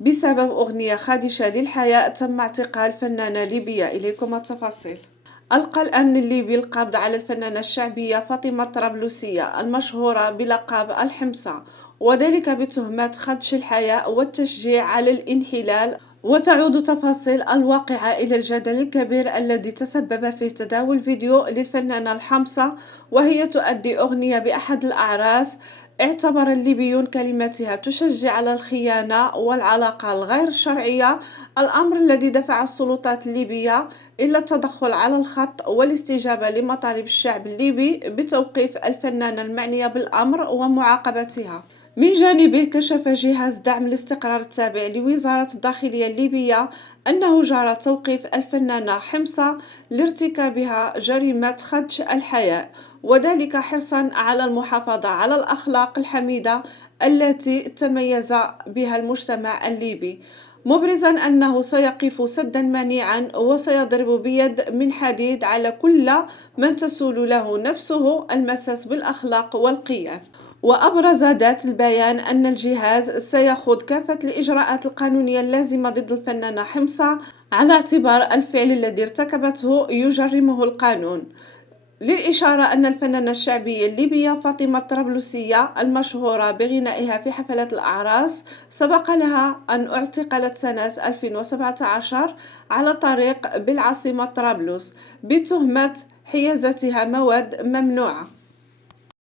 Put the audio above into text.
بسبب أغنية خادشة للحياة تم اعتقال فنانة ليبية. إليكم التفاصيل. ألقى الأمن الليبي القبض على الفنانة الشعبية فاطمة الطرابلسية المشهورة بلقب الحمصة، وذلك بتهمة خدش الحياة والتشجيع على الانحلال. وتعود تفاصيل الواقعة إلى الجدل الكبير الذي تسبب فيه تداول فيديو للفنانة الحمصة وهي تؤدي أغنية بأحد الأعراس. اعتبر الليبيون كلماتها تشجع على الخيانة والعلاقة الغير شرعية، الأمر الذي دفع السلطات الليبية إلى التدخل على الخط والاستجابة لمطالب الشعب الليبي بتوقيف الفنانة المعنية بالأمر ومعاقبتها. من جانبه كشف جهاز دعم الاستقرار التابع لوزارة الداخلية الليبية أنه جرى توقيف الفنانة حمصة لارتكابها جريمة خدش الحياة، وذلك حرصا على المحافظة على الأخلاق الحميدة التي تميز بها المجتمع الليبي، مبرزا أنه سيقف سدا منيعا وسيضرب بيد من حديد على كل من تسول له نفسه المساس بالأخلاق والقيم. وأبرز ذات البيان أن الجهاز سيخوض كافة الإجراءات القانونية اللازمة ضد الفنانة حمصة على اعتبار الفعل الذي ارتكبته يجرمه القانون. للإشارة أن الفنانة الشعبية الليبية فاطمة الطرابلسية المشهورة بغنائها في حفلات الأعراس سبق لها أن اعتقلت سنة 2017 على طريق بالعاصمة طرابلس بتهمة حيازتها مواد ممنوعة.